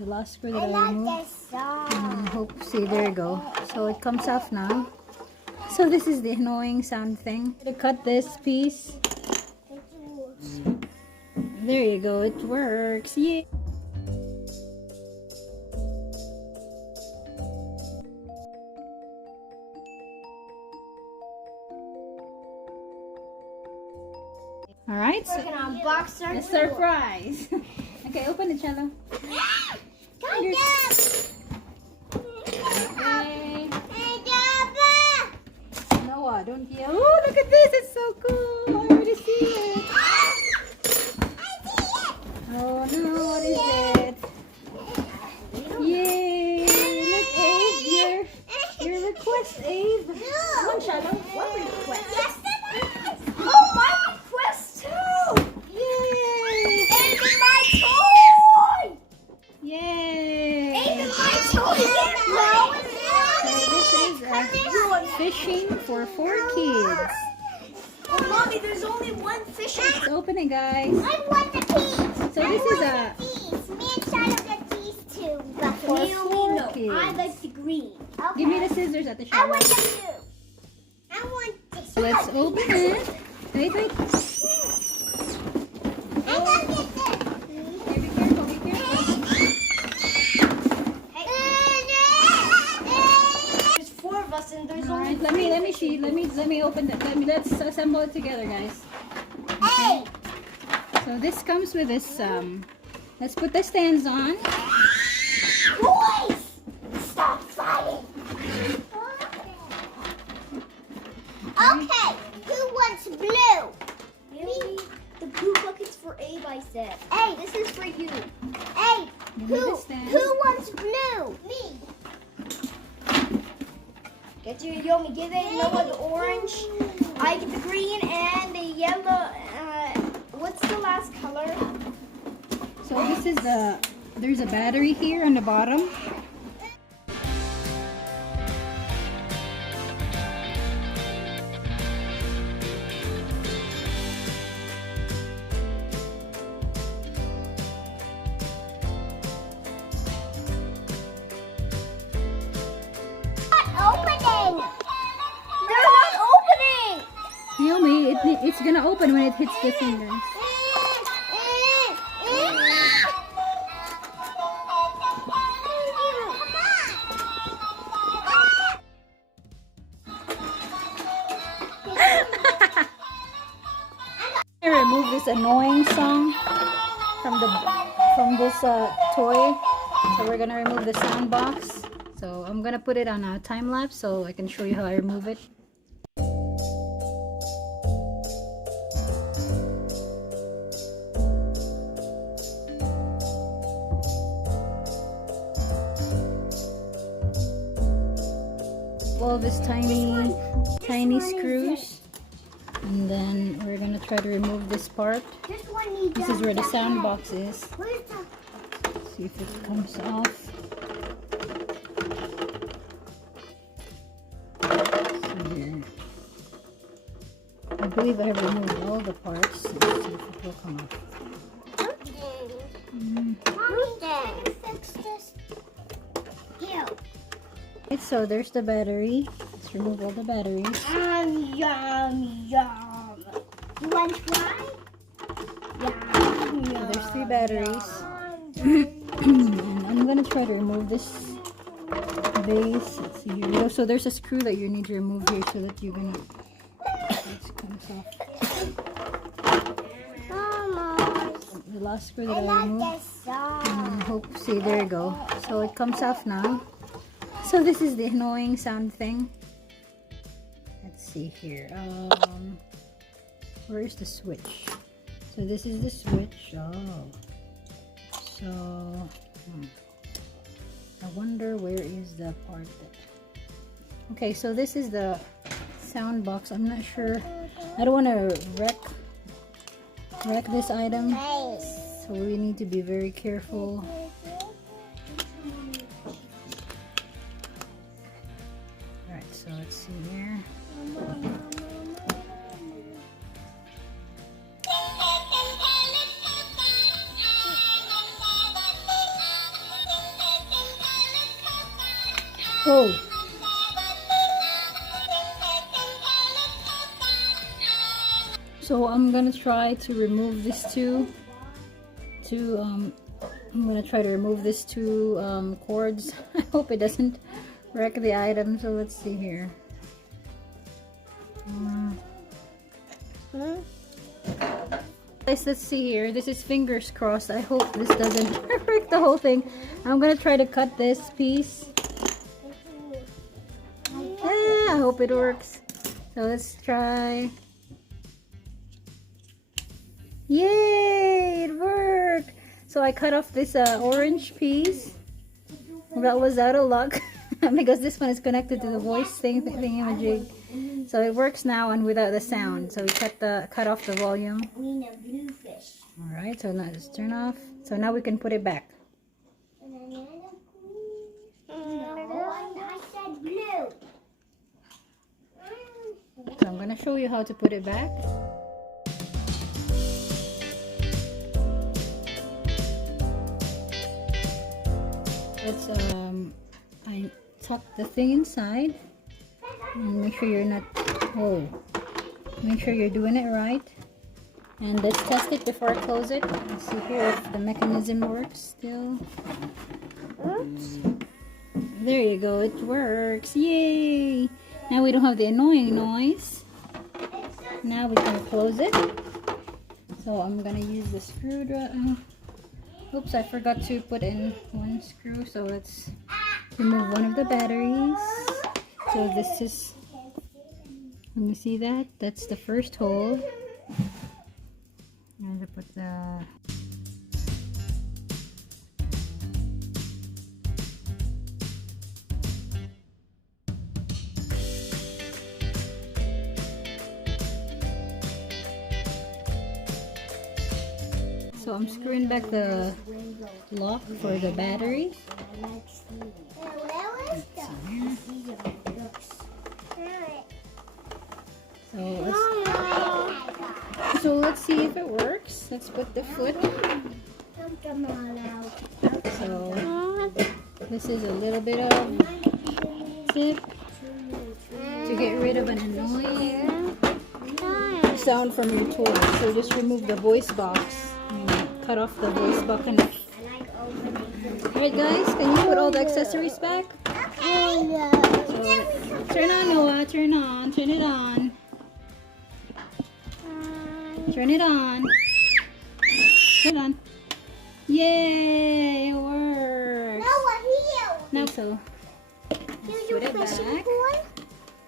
the last screw that I removed. Hope, see, there you go. So it comes off now. So this is the annoying sound thing. To cut this piece. There you go, it works. Yeah. All right. We're gonna unbox our a surprise. Okay, open it, Cello. Okay. Noah, don't yell. Oh, look at this! It's so cool. I already see it. Oh no, what is it? Yay! Look, Abe, your request, Abe. Come on, Shadow. What request? Oh, my request too! Yay! And my toy! Yay! And my toy! So this is fishing for 4 kids. Oh, Mommy, there's only one fish. Let's open it, guys. I want the keys. So this is a Me and Shadow get these two. But For me, four no. kids. I like the green. Okay. Give me the scissors at the I Shadow. want the blue. I want this. Let's open it. Wait. I gotta get this. Okay, be careful, be careful. There's 4 of us and there's All only right, let me see. Let me open it. Let's assemble it together, guys. Hey! So this comes with this let's put the stands on. Boys! Stop fighting! Okay, who wants blue? Me. The blue bucket's for Abe, I said. Hey, this is for you. Hey, Give me the stand. who wants blue? Me. Get your Yomi. Give it Noah the orange. I get the green and the yellow. What's the last color? So this is there's a battery here on the bottom. Opening! They're not opening! Naomi, it's gonna open when it hits the fingers. I remove this annoying song from this toy. So we're gonna remove the sound box. So I'm gonna put it on a time lapse so I can show you how I remove it. All these tiny screws, and then we're gonna try to remove this part. This is where the sound box is. See if it comes off. So here. I believe I have removed all the parts. Let's see if it will come off. Right, so there's the battery. Let's remove all the batteries. Yum. You want to try? So there's 3 batteries. And I'm gonna try to remove this base. Let's see here. So there's a screw that you need to remove here so that you're gonna. This comes off. The last screw that I removed. Hope, see, there you go. So it comes off now. So this is the annoying sound thing. Let's see here. Where's the switch? So this is the switch. Oh. So I wonder where is the part that. Okay, so this is the sound box. I'm not sure. I don't want to wreck this item. So we need to be very careful. Alright, so let's see here. Oh. So I'm gonna try to remove this I'm gonna try to remove this two cords. I hope it doesn't wreck the item. So let's see here. Guys, let's see here. This is fingers crossed. I hope this doesn't wreck the whole thing. I'm gonna try to cut this piece. I hope it works. So let's try. Yay! It worked! So I cut off this orange piece. That was out of luck because this one is connected to the voice thingamajig. So it works now and without the sound. So we cut off the volume. All right. So now just turn off. So now we can put it back. So I'm gonna show you how to put it back. Let's I tuck the thing inside and make sure you're not make sure you're doing it right, and let's test it before I close it. Let's see here if the mechanism works still. Oops. There you go, it works. Yay! Now we don't have the annoying noise. Now we can close it. So I'm gonna use the screwdriver. Oops, I forgot to put in one screw, so let's remove one of the batteries. So this is, can you see that? That's the first hole. I'm going to put the... So I'm screwing back the lock for the battery. So let's see if it works. Let's put the foot. So this is a little bit of tip to get rid of an annoying sound from your toy. So just remove the voice box. Cut off the voice box. Alright guys, can you put all the accessories back? So, turn on, Noah. Turn on. Turn it on. Turn it on. Turn it on. Yay! It works. Now so. Put it back.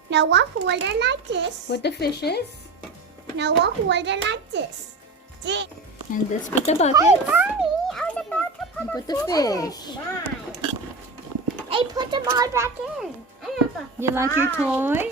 Noah, hold it like this. Put the fishes. Noah, hold it like this. And let's put the buckets. Hey, Mommy, I was about to And put the fish. Hey, put them all back in. You like your toy?